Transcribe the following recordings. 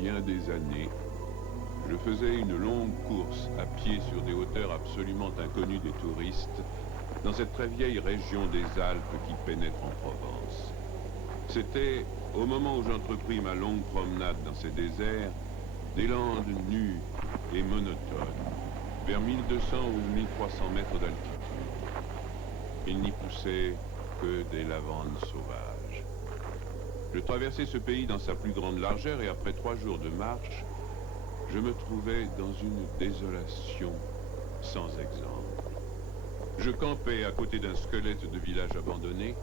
bien des années, je faisais une longue course à pied sur des hauteurs absolument inconnues des touristes, dans cette très vieille région des Alpes qui pénètre en Provence. C'était, au moment où j'entrepris ma longue promenade dans ces déserts, des landes nues et monotones, vers 1200 ou 1300 mètres d'altitude. Il n'y poussait que des lavandes sauvages. Je traversais ce pays dans sa plus grande largeur et après 3 jours de marche, je me trouvais dans une désolation sans exemple. Je campais à côté d'un squelette de village abandonné.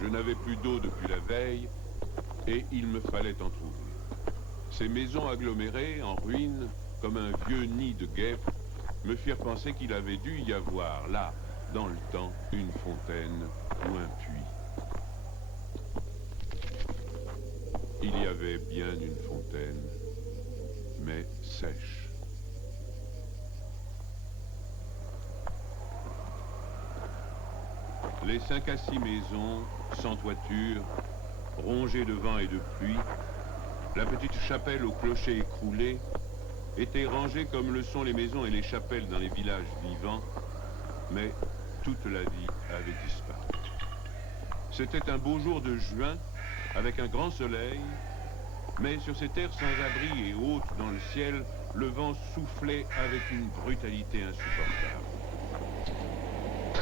Je n'avais plus d'eau depuis la veille et il me fallait en trouver. Ces maisons agglomérées, en ruine, comme un vieux nid de guêpes, me firent penser qu'il avait dû y avoir, là, dans le temps, une fontaine ou un puits. Il y avait bien une fontaine, mais sèche. Les 5 à 6 maisons, sans toiture, rongées de vent et de pluie, la petite chapelle au clocher écroulé, étaient rangées comme le sont les maisons et les chapelles dans les villages vivants, mais toute la vie avait disparu. C'était un beau jour de juin, avec un grand soleil, mais sur ces terres sans abri et hautes dans le ciel, le vent soufflait avec une brutalité insupportable.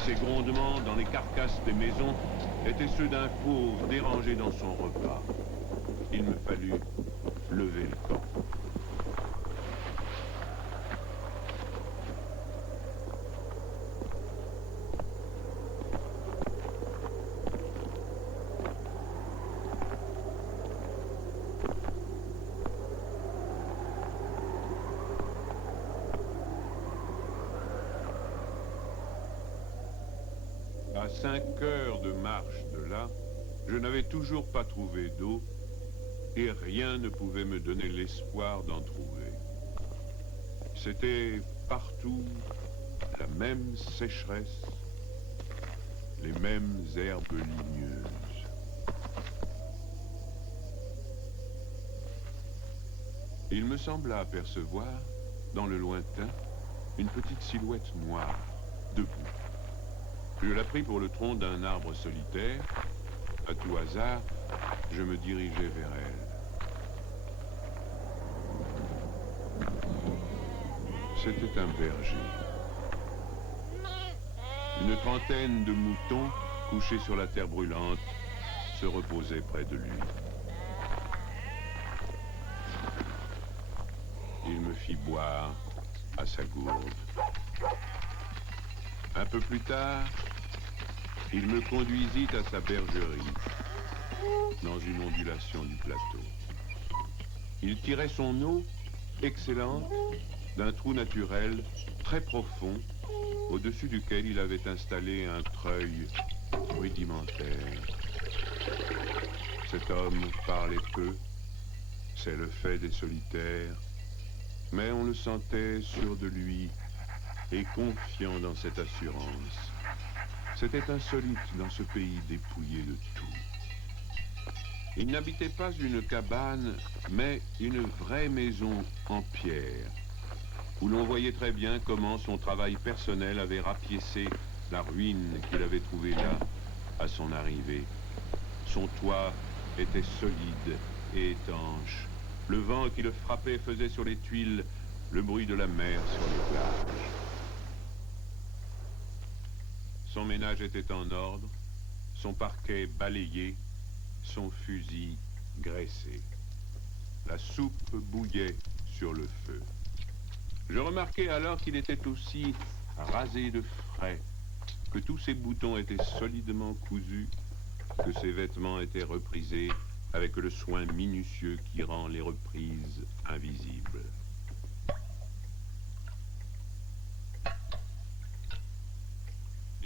Ces grondements dans les carcasses des maisons étaient ceux d'un fauve dérangé dans son repas. Il me fallut lever le camp. À 5 heures de marche de là, je n'avais toujours pas trouvé d'eau et rien ne pouvait me donner l'espoir d'en trouver. C'était partout la même sécheresse, les mêmes herbes ligneuses. Il me sembla apercevoir, dans le lointain, une petite silhouette noire, debout. Je la pris pour le tronc d'un arbre solitaire. À tout hasard, je me dirigeai vers elle. C'était un berger. Une trentaine de moutons, couchés sur la terre brûlante, se reposaient près de lui. Il me fit boire à sa gourde. Un peu plus tard, il me conduisit à sa bergerie, dans une ondulation du plateau. Il tirait son eau, excellente, d'un trou naturel très profond, au-dessus duquel il avait installé un treuil rudimentaire. Cet homme parlait peu, c'est le fait des solitaires, mais on le sentait sûr de lui et confiant dans cette assurance. C'était insolite dans ce pays dépouillé de tout. Il n'habitait pas une cabane, mais une vraie maison en pierre, où l'on voyait très bien comment son travail personnel avait rapiécé la ruine qu'il avait trouvée là, à son arrivée. Son toit était solide et étanche. Le vent qui le frappait faisait sur les tuiles le bruit de la mer sur les plages. Son ménage était en ordre, son parquet balayé, son fusil graissé. La soupe bouillait sur le feu. Je remarquai alors qu'il était aussi rasé de frais, que tous ses boutons étaient solidement cousus, que ses vêtements étaient reprisés avec le soin minutieux qui rend les reprises invisibles.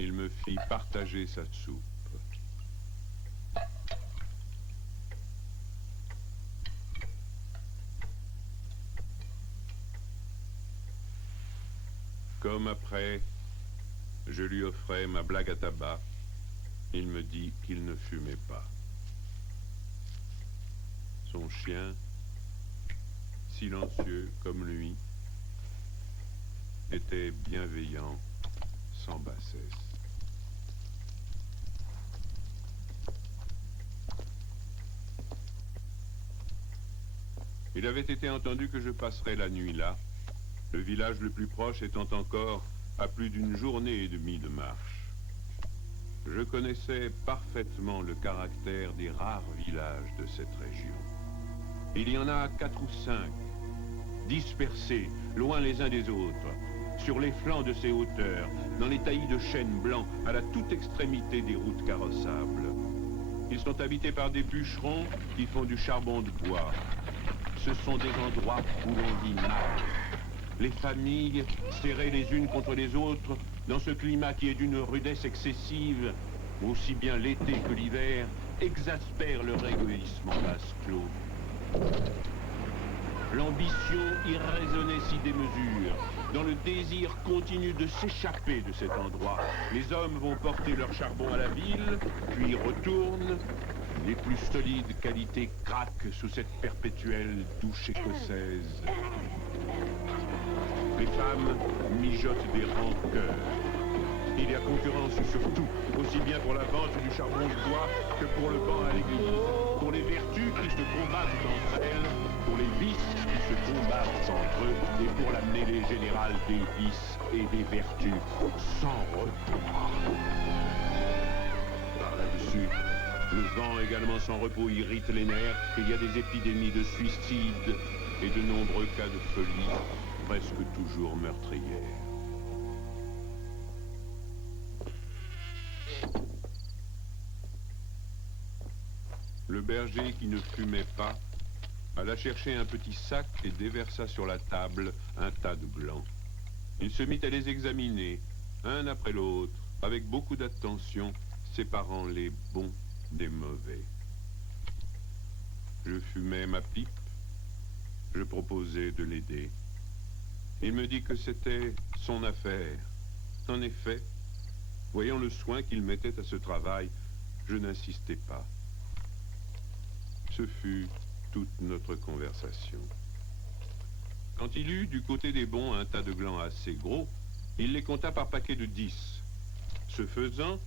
Il me fit partager sa soupe. Comme après, je lui offrais ma blague à tabac, il me dit qu'il ne fumait pas. Son chien silencieux comme lui, était bienveillant sans bassesse. Il avait été entendu que je passerais la nuit là, le village le plus proche étant encore à plus d'une journée et demie de marche. Je connaissais parfaitement le caractère des rares villages de cette région. Il y en a 4 ou 5, dispersés, loin les uns des autres, sur les flancs de ces hauteurs, dans les taillis de chênes blancs, à la toute extrémité des routes carrossables. Ils sont habités par des bûcherons qui font du charbon de bois. Ce sont des endroits où l'on vit mal. Les familles, serrées les unes contre les autres, dans ce climat qui est d'une rudesse excessive, aussi bien l'été que l'hiver, exaspèrent leur égoïsme en vase clos. L'ambition irraisonnée s'y démesure. Dans le désir continu de s'échapper de cet endroit, les hommes vont porter leur charbon à la ville, puis retournent. Les plus solides qualités craquent sous cette perpétuelle douche écossaise. Les femmes mijotent des rancœurs. Il y a concurrence sur tout, aussi bien pour la vente du charbon de bois que pour le banc à l'église. Pour les vertus qui se combattent entre elles, pour les vices qui se combattent entre eux, et pour la mêlée générale des vices et des vertus sans repos. Par là-dessus, le vent également sans repos irrite les nerfs. Il y a des épidémies de suicide et de nombreux cas de folie, presque toujours meurtrières. Le berger qui ne fumait pas alla chercher un petit sac et déversa sur la table un tas de glands. Il se mit à les examiner, un après l'autre, avec beaucoup d'attention, séparant les bons des mauvais. Je fumais ma pipe, je proposais de l'aider. Il me dit que c'était son affaire. En effet, voyant le soin qu'il mettait à ce travail, je n'insistai pas. Ce fut toute notre conversation. Quand il eut du côté des bons un tas de glands assez gros, il les compta par paquet de 10. Ce faisant,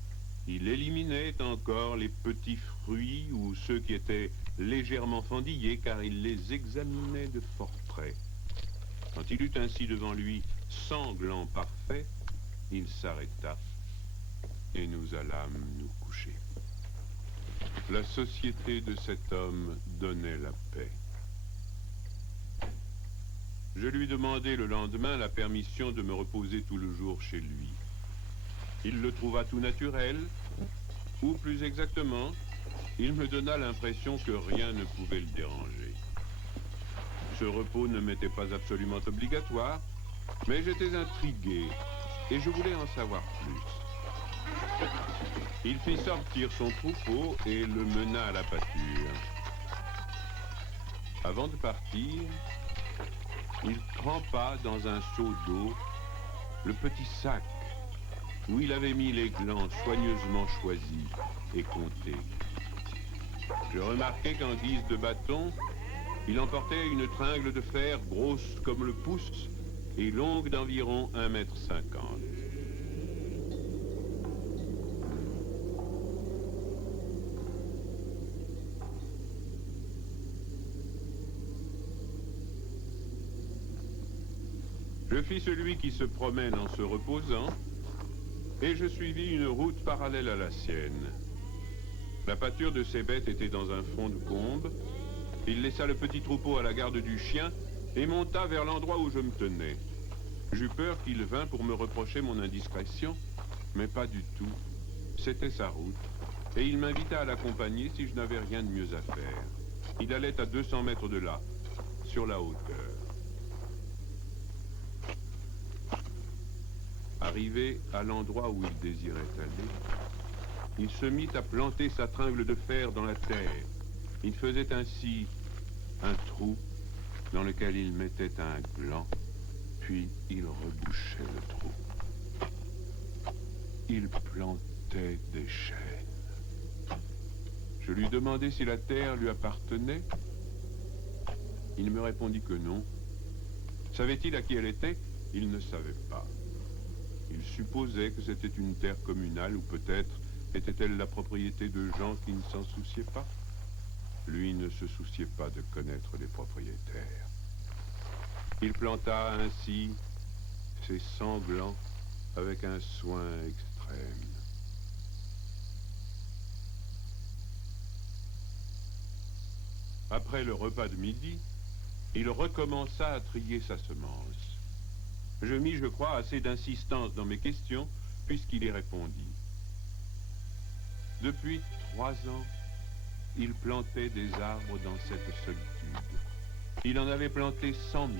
il éliminait encore les petits fruits ou ceux qui étaient légèrement fendillés, car il les examinait de fort près. Quand il eut ainsi devant lui 100 glands parfaits, il s'arrêta et nous allâmes nous coucher. La société de cet homme donnait la paix. Je lui demandai le lendemain la permission de me reposer tout le jour chez lui. Il le trouva tout naturel, ou plus exactement, il me donna l'impression que rien ne pouvait le déranger. Ce repos ne m'était pas absolument obligatoire, mais j'étais intrigué et je voulais en savoir plus. Il fit sortir son troupeau et le mena à la pâture. Avant de partir, il trempa dans un seau d'eau le petit sac où il avait mis les glands soigneusement choisis et comptés. Je remarquai qu'en guise de bâton, il emportait une tringle de fer grosse comme le pouce et longue d'environ 1,50 m. Je fis celui qui se promène en se reposant, et je suivis une route parallèle à la sienne. La pâture de ces bêtes était dans un fond de combe. Il laissa le petit troupeau à la garde du chien et monta vers l'endroit où je me tenais. J'eus peur qu'il vînt pour me reprocher mon indiscrétion, mais pas du tout. C'était sa route, et il m'invita à l'accompagner si je n'avais rien de mieux à faire. Il allait à 200 mètres de là, sur la hauteur. Arrivé à l'endroit où il désirait aller, il se mit à planter sa tringle de fer dans la terre. Il faisait ainsi un trou dans lequel il mettait un gland, puis il rebouchait le trou. Il plantait des chênes. Je lui demandai si la terre lui appartenait. Il me répondit que non. Savait-il à qui elle était? Il ne savait pas. Il supposait que c'était une terre communale ou peut-être était-elle la propriété de gens qui ne s'en souciaient pas. Lui ne se souciait pas de connaître les propriétaires. Il planta ainsi ses sanglants avec un soin extrême. Après le repas de midi, il recommença à trier sa semence. Je mis, je crois, assez d'insistance dans mes questions, puisqu'il y répondit. Depuis 3 ans, il plantait des arbres dans cette solitude. Il en avait planté 100 000.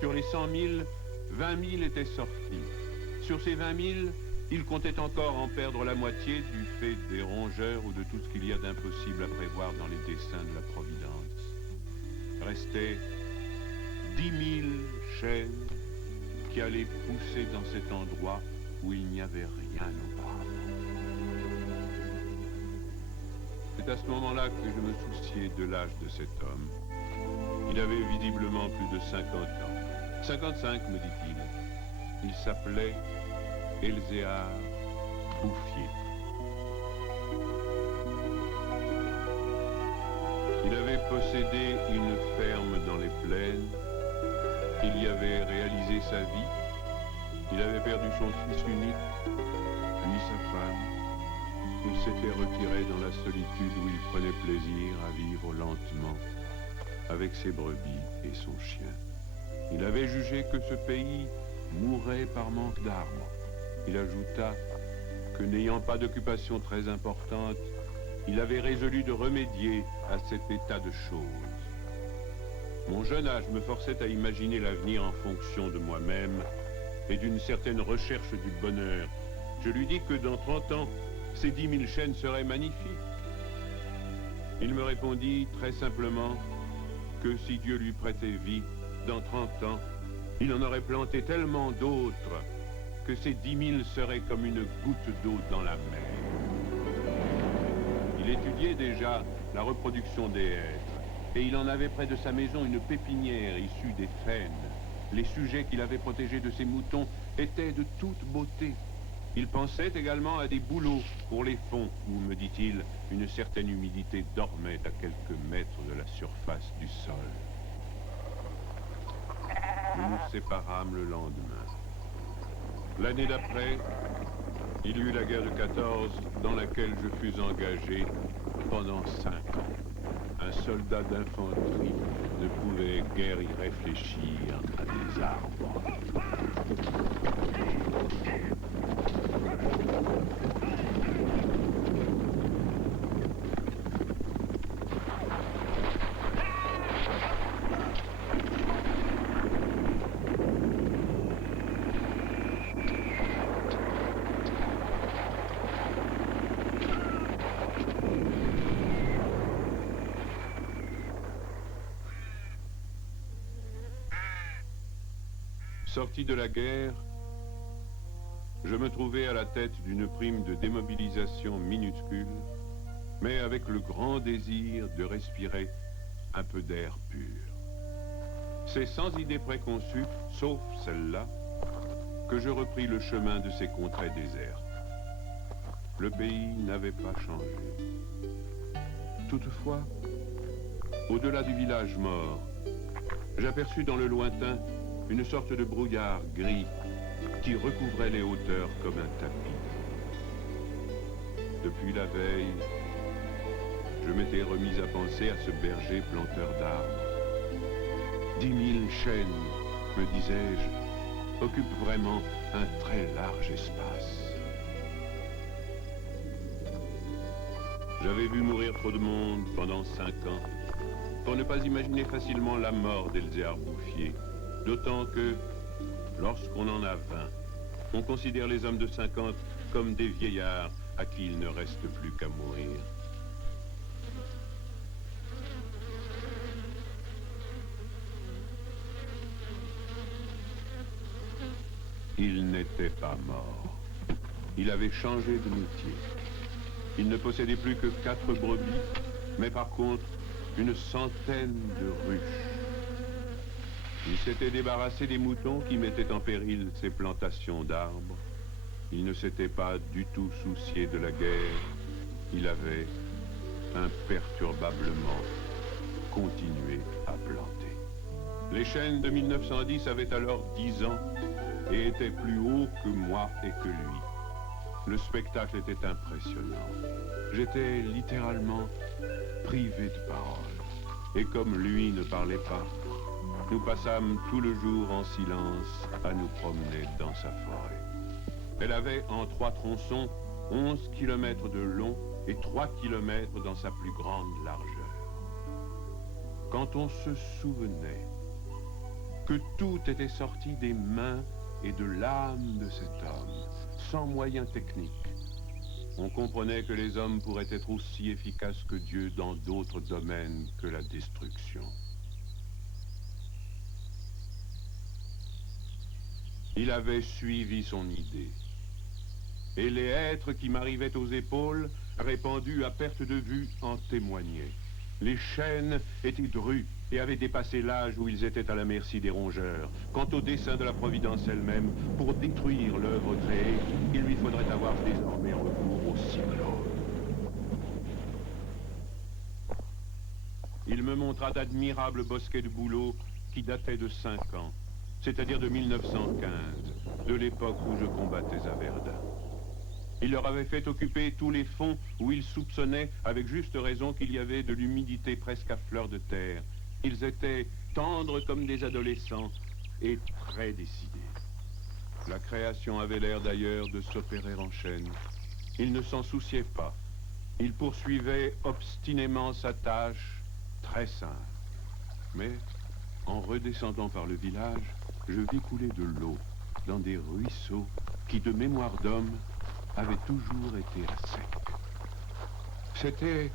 Sur les 100 000, 20 000 étaient sortis. Sur ces 20 000, il comptait encore en perdre la moitié du fait des rongeurs ou de tout ce qu'il y a d'impossible à prévoir dans les desseins de la Providence. Restaient 10 000 chênes qui allaient pousser dans cet endroit où il n'y avait rien auparavant. C'est à ce moment-là que je me souciais de l'âge de cet homme. Il avait visiblement plus de 50 ans. 55, me dit-il. Il s'appelait Elzéar Bouffier. Il avait possédé une ferme dans les plaines. Il y avait réalisé sa vie. Il avait perdu son fils unique, puis sa femme. Il s'était retiré dans la solitude où il prenait plaisir à vivre lentement avec ses brebis et son chien. Il avait jugé que ce pays mourait par manque d'arbres. Il ajouta que n'ayant pas d'occupation très importante, il avait résolu de remédier à cet état de choses. Mon jeune âge me forçait à imaginer l'avenir en fonction de moi-même et d'une certaine recherche du bonheur. Je lui dis que dans 30 ans, ces 10 000 chênes seraient magnifiques. Il me répondit très simplement que si Dieu lui prêtait vie, dans 30 ans, il en aurait planté tellement d'autres que ces 10 000 seraient comme une goutte d'eau dans la mer. Il étudiait déjà la reproduction des hêtres, et il en avait près de sa maison une pépinière issue des faînes. Les sujets qu'il avait protégés de ses moutons étaient de toute beauté. Il pensait également à des bouleaux pour les fonds, où, me dit-il, une certaine humidité dormait à quelques mètres de la surface du sol. Nous nous séparâmes le lendemain. L'année d'après, il y eut la guerre de 14, dans laquelle je fus engagé pendant 5 ans. Un soldat d'infanterie ne pouvait guère y réfléchir à des arbres. Sorti de la guerre, je me trouvais à la tête d'une prime de démobilisation minuscule, mais avec le grand désir de respirer un peu d'air pur. C'est sans idée préconçue, sauf celle-là, que je repris le chemin de ces contrées désertes. Le pays n'avait pas changé. Toutefois, au-delà du village mort, j'aperçus dans le lointain une sorte de brouillard gris qui recouvrait les hauteurs comme un tapis. Depuis la veille, je m'étais remis à penser à ce berger planteur d'arbres. 10 000 chênes, me disais-je, occupent vraiment un très large espace. J'avais vu mourir trop de monde pendant 5 ans pour ne pas imaginer facilement la mort d'Elzéar Bouffier. D'autant que, lorsqu'on en a 20, on considère les hommes de 50 comme des vieillards à qui il ne reste plus qu'à mourir. Il n'était pas mort. Il avait changé de métier. Il ne possédait plus que 4 brebis, mais par contre, une centaine de ruches. Il s'était débarrassé des moutons qui mettaient en péril ses plantations d'arbres. Il ne s'était pas du tout soucié de la guerre. Il avait imperturbablement continué à planter. Les chênes de 1910 avaient alors 10 ans et étaient plus hauts que moi et que lui. Le spectacle était impressionnant. J'étais littéralement privé de parole. Et comme lui ne parlait pas, nous passâmes tout le jour en silence à nous promener dans sa forêt. Elle avait en 3 tronçons 11 kilomètres de long et 3 kilomètres dans sa plus grande largeur. Quand on se souvenait que tout était sorti des mains et de l'âme de cet homme, sans moyens techniques, on comprenait que les hommes pourraient être aussi efficaces que Dieu dans d'autres domaines que la destruction. Il avait suivi son idée. Et les hêtres qui m'arrivaient aux épaules, répandus à perte de vue, en témoignaient. Les chênes étaient drus et avaient dépassé l'âge où ils étaient à la merci des rongeurs. Quant au dessein de la Providence elle-même, pour détruire l'œuvre créée, il lui faudrait avoir désormais recours au cyclone. Il me montra d'admirables bosquets de bouleaux qui dataient de 5 ans, c'est-à-dire de 1915, de l'époque où je combattais à Verdun. Il leur avait fait occuper tous les fonds où ils soupçonnaient, avec juste raison, qu'il y avait de l'humidité presque à fleur de terre. Ils étaient tendres comme des adolescents et très décidés. La création avait l'air d'ailleurs de s'opérer en chaîne. Il ne s'en souciait pas. Il poursuivait obstinément sa tâche, très simple. Mais, en redescendant par le village, je vis couler de l'eau dans des ruisseaux qui, de mémoire d'homme, avaient toujours été à sec. C'était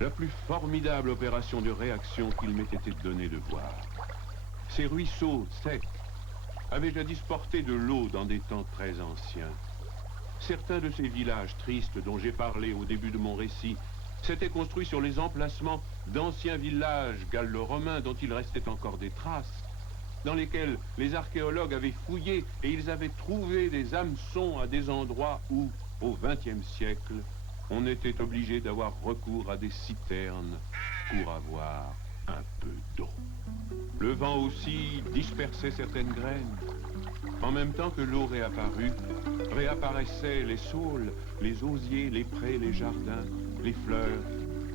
la plus formidable opération de réaction qu'il m'ait été donné de voir. Ces ruisseaux secs avaient jadis porté de l'eau dans des temps très anciens. Certains de ces villages tristes dont j'ai parlé au début de mon récit s'étaient construits sur les emplacements d'anciens villages gallo-romains dont il restait encore des traces, dans lesquels les archéologues avaient fouillé et ils avaient trouvé des hameçons à des endroits où, au XXe siècle, on était obligé d'avoir recours à des citernes pour avoir un peu d'eau. Le vent aussi dispersait certaines graines. En même temps que l'eau réapparut, réapparaissaient les saules, les osiers, les prés, les jardins, les fleurs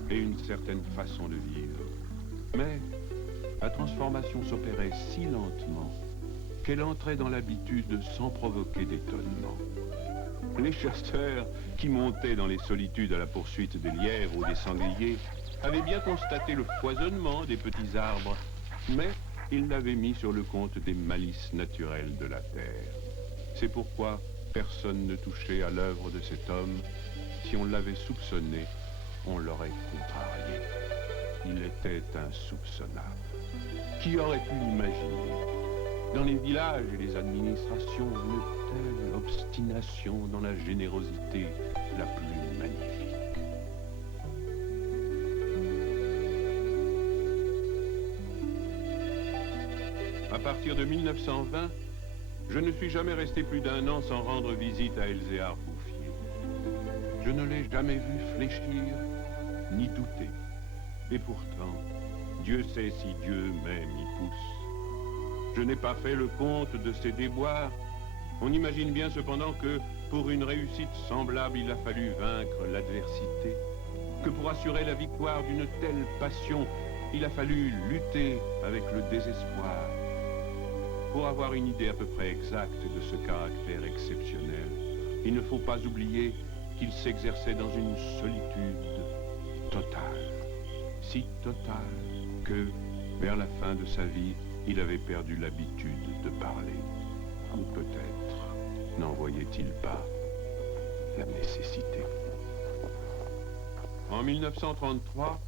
et une certaine façon de vivre. Mais la transformation s'opérait si lentement qu'elle entrait dans l'habitude sans provoquer d'étonnement. Les chasseurs qui montaient dans les solitudes à la poursuite des lièvres ou des sangliers avaient bien constaté le foisonnement des petits arbres, mais ils l'avaient mis sur le compte des malices naturelles de la terre. C'est pourquoi personne ne touchait à l'œuvre de cet homme. Si on l'avait soupçonné, on l'aurait contrarié. Il était insoupçonnable. Qui aurait pu l'imaginer? Dans les villages et les administrations, une telle obstination dans la générosité la plus magnifique. À partir de 1920, je ne suis jamais resté plus d'1 an sans rendre visite à Elzéar Bouffier. Je ne l'ai jamais vu fléchir ni douter. Et pourtant, Dieu sait si Dieu même y pousse. Je n'ai pas fait le compte de ses déboires. On imagine bien cependant que pour une réussite semblable, il a fallu vaincre l'adversité, que pour assurer la victoire d'une telle passion, il a fallu lutter avec le désespoir. Pour avoir une idée à peu près exacte de ce caractère exceptionnel, il ne faut pas oublier qu'il s'exerçait dans une solitude totale, si totale que, vers la fin de sa vie, il avait perdu l'habitude de parler. Ou peut-être n'en voyait-il pas la nécessité. En 1933,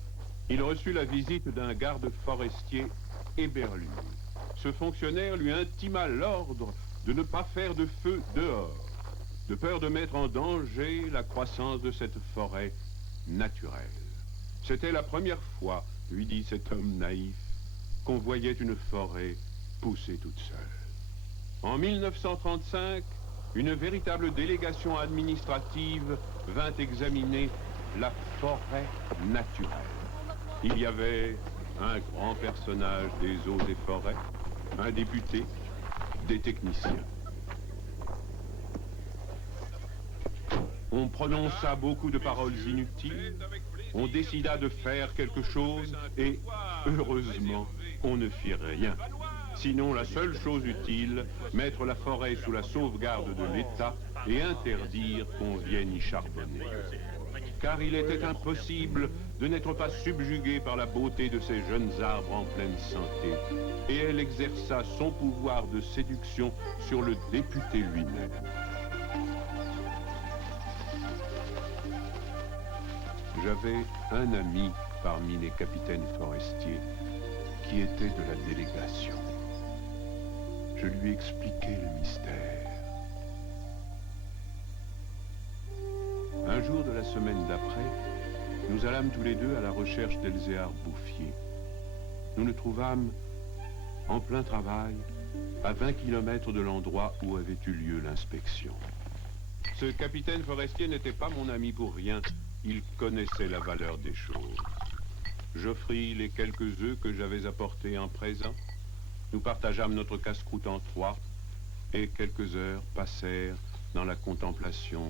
il reçut la visite d'un garde forestier éberlu. Ce fonctionnaire lui intima l'ordre de ne pas faire de feu dehors, de peur de mettre en danger la croissance de cette forêt naturelle. C'était la première fois, lui dit cet homme naïf, qu'on voyait une forêt pousser toute seule. En 1935, une véritable délégation administrative vint examiner la forêt naturelle. Il y avait un grand personnage des eaux et forêts, un député, des techniciens. On prononça beaucoup de paroles inutiles, on décida de faire quelque chose et, heureusement, on ne fit rien. Sinon, la seule chose utile, mettre la forêt sous la sauvegarde de l'État et interdire qu'on vienne y charbonner. Car il était impossible de n'être pas subjugué par la beauté de ces jeunes arbres en pleine santé. Et elle exerça son pouvoir de séduction sur le député lui-même. J'avais un ami parmi les capitaines forestiers qui était de la délégation. Je lui expliquai le mystère. Un jour de la semaine d'après, nous allâmes tous les deux à la recherche d'Elzéar Bouffier. Nous le trouvâmes en plein travail, à 20 km de l'endroit où avait eu lieu l'inspection. Ce capitaine forestier n'était pas mon ami pour rien. Il connaissait la valeur des choses. J'offris les quelques œufs que j'avais apportés en présent. Nous partageâmes notre casse-croûte en trois, et quelques heures passèrent dans la contemplation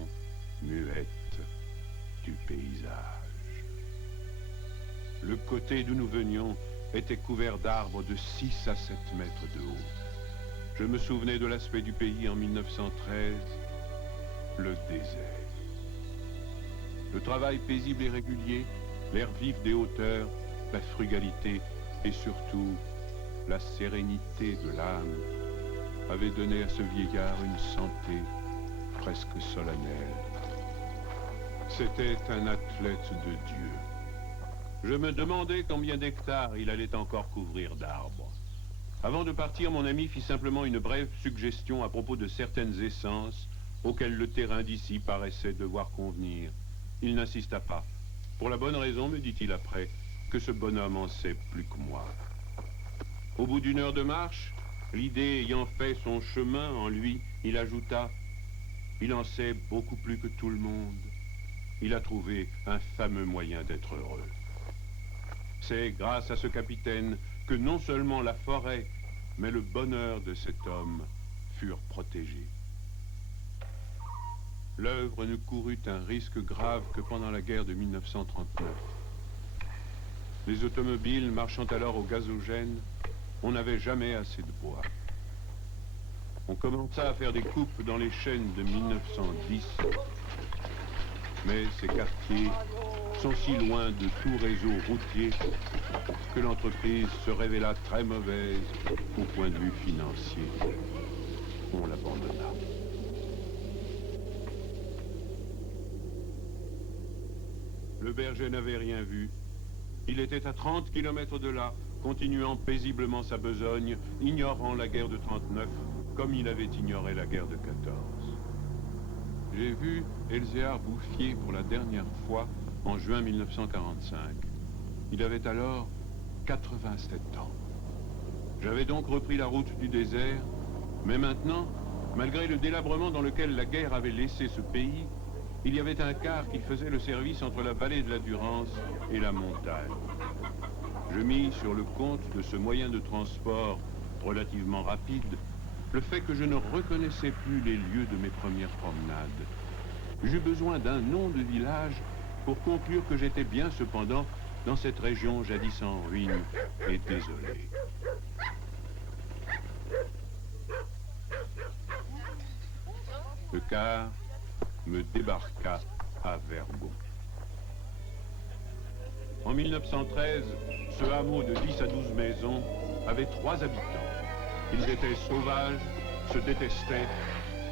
muette du paysage. Le côté d'où nous venions était couvert d'arbres de 6 à 7 mètres de haut. Je me souvenais de l'aspect du pays en 1913, le désert. Le travail paisible et régulier, l'air vif des hauteurs, la frugalité et surtout la sérénité de l'âme avaient donné à ce vieillard une santé presque solennelle. C'était un athlète de Dieu. Je me demandais combien d'hectares il allait encore couvrir d'arbres. Avant de partir, mon ami fit simplement une brève suggestion à propos de certaines essences auxquelles le terrain d'ici paraissait devoir convenir. Il n'insista pas. Pour la bonne raison, me dit-il après, que ce bonhomme en sait plus que moi. Au bout d'une heure de marche, l'idée ayant fait son chemin en lui, il ajouta « Il en sait beaucoup plus que tout le monde. Il a trouvé un fameux moyen d'être heureux. » C'est grâce à ce capitaine que non seulement la forêt, mais le bonheur de cet homme furent protégés. L'œuvre ne courut un risque grave que pendant la guerre de 1939. Les automobiles marchant alors au gazogène, on n'avait jamais assez de bois. On commença à faire des coupes dans les chênes de 1910, mais ces quartiers sont si loin de tout réseau routier que l'entreprise se révéla très mauvaise au point de vue financier. On l'abandonna. Le berger n'avait rien vu. Il était à 30 km de là, continuant paisiblement sa besogne, ignorant la guerre de 39, comme il avait ignoré la guerre de 14. J'ai vu Elzéar Bouffier pour la dernière fois en juin 1945. Il avait alors 87 ans. J'avais donc repris la route du désert, mais maintenant, malgré le délabrement dans lequel la guerre avait laissé ce pays, il y avait un car qui faisait le service entre la vallée de la Durance et la montagne. Je mis sur le compte de ce moyen de transport relativement rapide le fait que je ne reconnaissais plus les lieux de mes premières promenades. J'eus besoin d'un nom de village pour conclure que j'étais bien cependant dans cette région jadis en ruine et désolée. Le car me débarqua à Vergon. En 1913, ce hameau de 10 à 12 maisons avait 3 habitants. Ils étaient sauvages, se détestaient,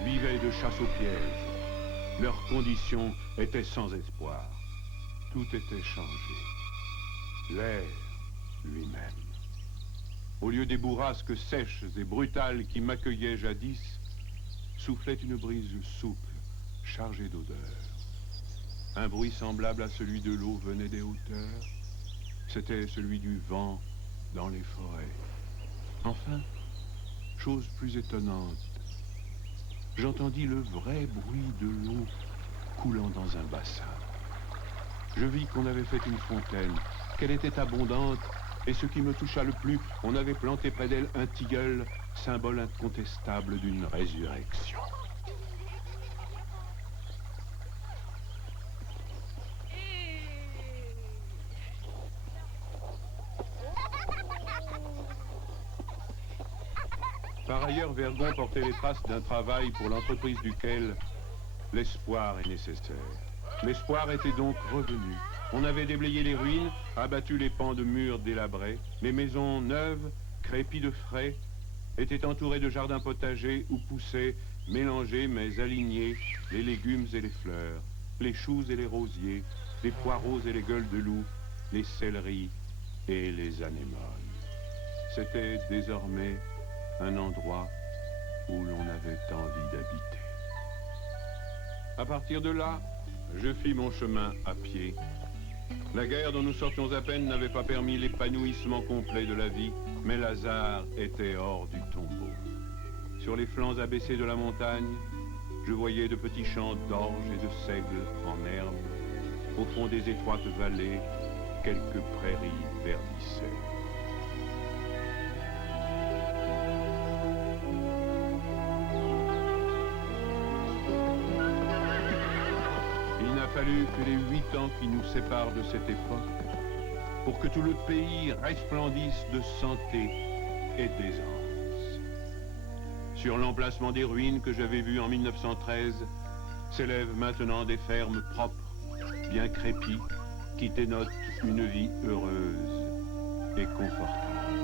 vivaient de chasse aux pièges. Leurs conditions étaient sans espoir. Tout était changé. L'air lui-même. Au lieu des bourrasques sèches et brutales qui m'accueillaient jadis, soufflait une brise souple, chargée d'odeurs. Un bruit semblable à celui de l'eau venait des hauteurs. C'était celui du vent dans les forêts. Enfin, chose plus étonnante, j'entendis le vrai bruit de l'eau coulant dans un bassin. Je vis qu'on avait fait une fontaine, qu'elle était abondante, et ce qui me toucha le plus, on avait planté près d'elle un tilleul, symbole incontestable d'une résurrection. Par ailleurs, Vergon portait les traces d'un travail pour l'entreprise duquel l'espoir est nécessaire. L'espoir était donc revenu. On avait déblayé les ruines, abattu les pans de murs délabrés. Les maisons neuves, crépies de frais, étaient entourées de jardins potagers où poussaient, mélangés mais alignés, les légumes et les fleurs, les choux et les rosiers, les poireaux et les gueules de loup, les céleris et les anémones. C'était désormais un endroit où l'on avait envie d'habiter. À partir de là, je fis mon chemin à pied. La guerre dont nous sortions à peine n'avait pas permis l'épanouissement complet de la vie, mais Lazare était hors du tombeau. Sur les flancs abaissés de la montagne, je voyais de petits champs d'orge et de seigle en herbe. Au fond des étroites vallées, quelques prairies verdissaient. Il n'a fallu que les 8 ans qui nous séparent de cette époque pour que tout le pays resplendisse de santé et d'aisance. Sur l'emplacement des ruines que j'avais vues en 1913, s'élèvent maintenant des fermes propres, bien crépies, qui dénotent une vie heureuse et confortable.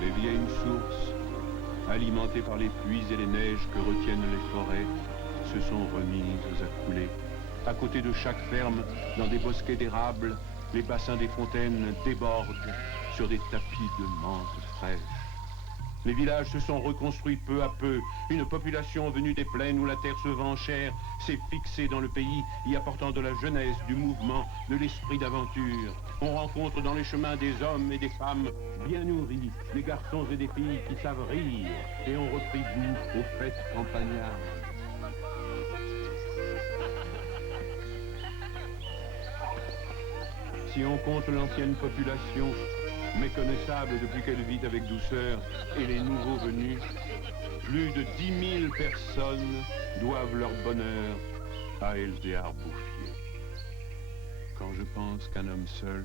Les vieilles sources, alimentées par les pluies et les neiges que retiennent les forêts, se sont remises à couler. À côté de chaque ferme, dans des bosquets d'érables, les bassins des fontaines débordent sur des tapis de menthe fraîche. Les villages se sont reconstruits peu à peu. Une population venue des plaines où la terre se vend chère s'est fixée dans le pays, y apportant de la jeunesse, du mouvement, de l'esprit d'aventure. On rencontre dans les chemins des hommes et des femmes bien nourris, des garçons et des filles qui savent rire et ont repris goût aux fêtes campagnardes. Si on compte l'ancienne population, méconnaissable depuis qu'elle vit avec douceur, et les nouveaux venus, plus de 10 000 personnes doivent leur bonheur à Elzéar Bouffier. Quand je pense qu'un homme seul,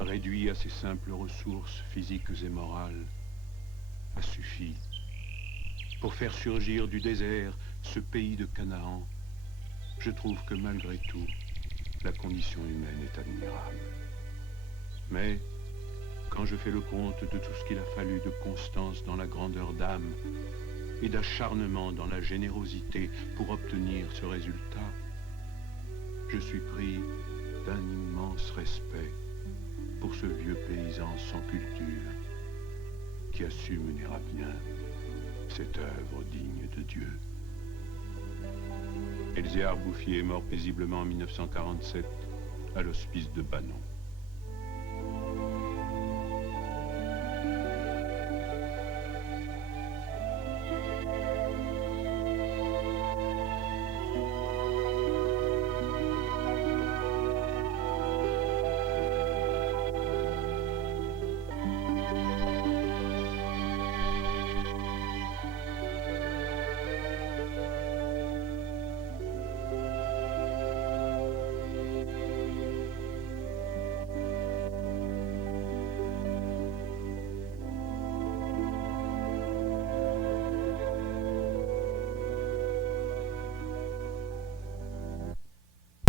réduit à ses simples ressources physiques et morales, a suffi pour faire surgir du désert ce pays de Canaan, je trouve que malgré tout, la condition humaine est admirable. Mais quand je fais le compte de tout ce qu'il a fallu de constance dans la grandeur d'âme et d'acharnement dans la générosité pour obtenir ce résultat, je suis pris d'un immense respect pour ce vieux paysan sans culture qui a su mener à bien cette œuvre digne de Dieu. Elzéar Bouffier est mort paisiblement en 1947 à l'hospice de Banon.